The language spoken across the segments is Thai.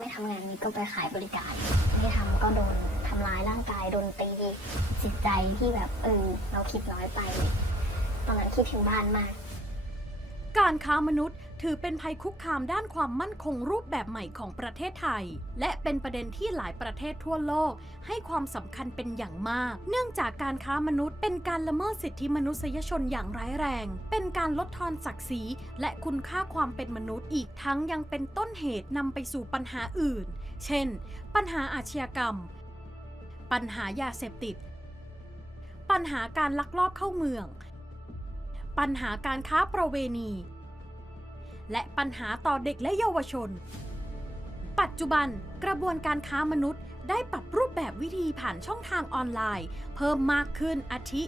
ไม่ทำงานนี้ก็ไปขายบริการ ไม่ทำก็โดนทำร้ายร่างกาย โดนตีจิตใจที่แบบเออเราคิดน้อยไป ตอนนั้นคิดถึงบ้านมาก การค้ามนุษย์ ถือเป็นภัยคุกคามด้านความมั่นคงรูปแบบใหม่ของประเทศไทย และเป็นประเด็นที่หลายประเทศทั่วโลก ให้ความสำคัญเป็นอย่างมาก เนื่องจากการค้ามนุษย์เป็นการละเมิดสิทธิมนุษยชนอย่างร้ายแรง เป็นการลดทอนศักดิ์ศรีและคุณค่าความเป็นมนุษย์อีกทั้งยังเป็นต้นเหตุนำไปสู่ปัญหาอื่น เช่น ปัญหาอาชญากรรม ปัญหายาเสพติด ปัญหาการลักลอบเข้าเมือง ปัญหาการค้าประเวณี และปัญหาต่อเด็กและเยาวชน ปัจจุบันกระบวนการค้ามนุษย์ได้ปรับรูปแบบวิธีผ่านช่องทางออนไลน์ เพิ่มมากขึ้นอาทิ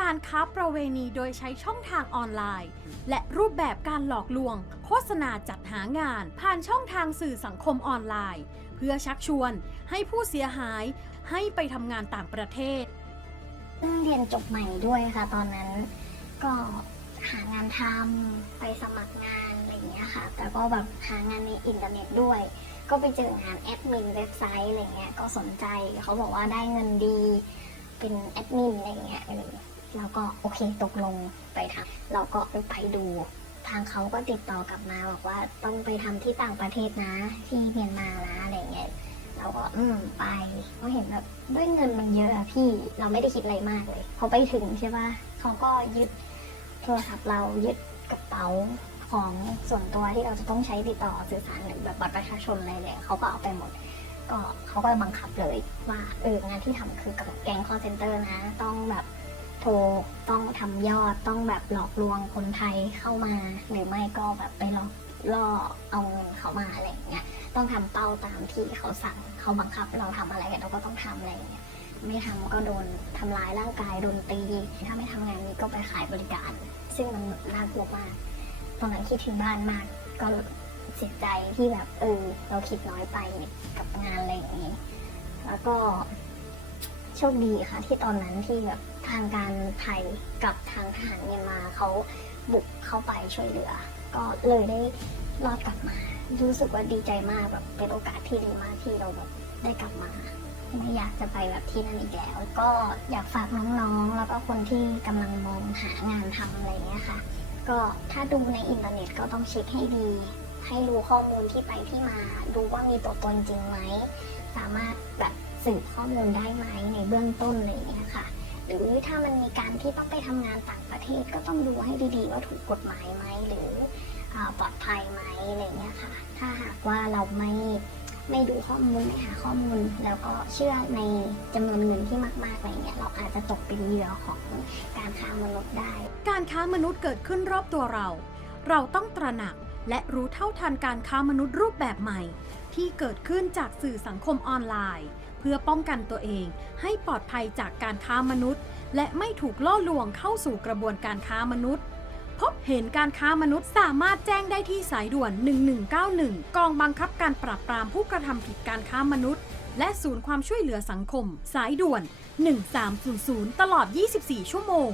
การค้าประเวณีโดยใช้ช่องทางออนไลน์ และรูปแบบการหลอกลวง โฆษณาจัดหางาน ผ่านช่องทางสื่อสังคมออนไลน์ เพื่อชักชวนให้ผู้เสียหายให้ไปทำงานต่างประเทศเพิ่งเรียนจบใหม่ด้วยค่ะตอนนั้นก็ หางานทำไปสมัครงานอะไรอย่างเงี้ยค่ะแต่ก็แบบหางานในอินเทอร์เน็ตด้วย ก็ไปเจองานแอดมินเว็บไซต์อะไรเงี้ยก็สนใจเขาบอกว่าได้เงินดีเป็นแอดมินอะไรเงี้ยเออเราก็โอเคตกลงไปทำเราก็ไปดู ทางเขาก็ติดต่อกลับมาบอกว่าต้องไปทำที่ต่างประเทศนะ ที่เมียนมานะอะไรเงี้ยเราก็อืมไปเพราะเห็นแบบด้วยเงินมันเยอะอะพี่เราไม่ได้คิดอะไรมากเลยพอไปถึงใช่ปะเขาก็ยึด โทรศัพท์เรายึดกระเป๋าของส่วนตัวที่เราจะต้องใช้ติดต่อสื่อสารหรือแบบบัตรประชาชนอะไรเนี่ยเขาก็เอาไปหมด ก็เขาก็บังคับเลยว่าเอองานที่ทำคือกับแก๊งคอเซนเตอร์นะ ต้องแบบโทรต้องทำยอดต้องแบบหลอกลวงคนไทยเข้ามา หรือไม่ก็แบบไปหลอกล่อเอาเงินเขามาอะไรอย่างเงี้ยต้องทำเป้าตามที่เขาสั่งเขาบังคับเราทำอะไรเราก็ต้องทำอะไรอย่างเงี้ย ไม่ทำก็โดนทำร้ายร่างกายโดนตีถ้าไม่ทำงานนี้ก็ไปขายบริการ ซึ่งมันน่ากลัวมากตอนนั้นคิดถึงบ้านมาก ก็เสียใจที่แบบเออเราคิดน้อยไปกับงานอะไรอย่างนี้ แล้วก็โชคดีค่ะ ที่ตอนนั้นที่แบบทางการไทยกับทางทหารเมียนมาเขาบุกเข้าไปช่วยเหลือ ก็เลยได้รอดกลับมา รู้สึกว่าดีใจมากแบบเป็นโอกาสที่ดีมากที่เราแบบได้กลับมา ไม่อยากจะไปแบบที่นั่นอีกแล้ว ก็อยากฝากน้องๆ แล้วก็คนที่กำลังมองหางานทำอะไรเงี้ยค่ะ ก็ถ้าดูในอินเทอร์เน็ตก็ต้องเช็คให้ดี ให้รู้ข้อมูลที่ไปที่มา ดูว่ามีตัวตนจริงไหม สามารถแบบสืบข้อมูลได้ไหมในเบื้องต้นอะไรเงี้ยค่ะหรือถ้ามันมีการที่ต้องไปทำงานต่างประเทศก็ต้องดูให้ดีๆ ว่าถูกกฎหมายไหมหรืออปลอดภัยไหมอะไรเงี้ยค่ะ ถ้าหากว่าเราไม่ ไม่ดูข้อมูลไม่หาข้อมูล แล้วก็เชื่อในจำนวนเงินที่มากๆอะไรเงี้ยเราอาจจะตกเป็นเหยื่อของการค้ามนุษย์ได้ การค้ามนุษย์เกิดขึ้นรอบตัวเรา เราต้องตระหนักและรู้เท่าทันการค้ามนุษย์รูปแบบใหม่ ที่เกิดขึ้นจากสื่อสังคมออนไลน์ เพื่อป้องกันตัวเองให้ปลอดภัยจากการค้ามนุษย์ และไม่ถูกล่อลวงเข้าสู่กระบวนการค้ามนุษย์ พบเห็นการค้ามนุษย์สามารถแจ้งได้ที่สายด่วน 1191 กองบังคับการปราบปรามผู้กระทำผิดการค้ามนุษย์ และศูนย์ความช่วยเหลือสังคม สายด่วน 1300 ตลอด 24 ชั่วโมง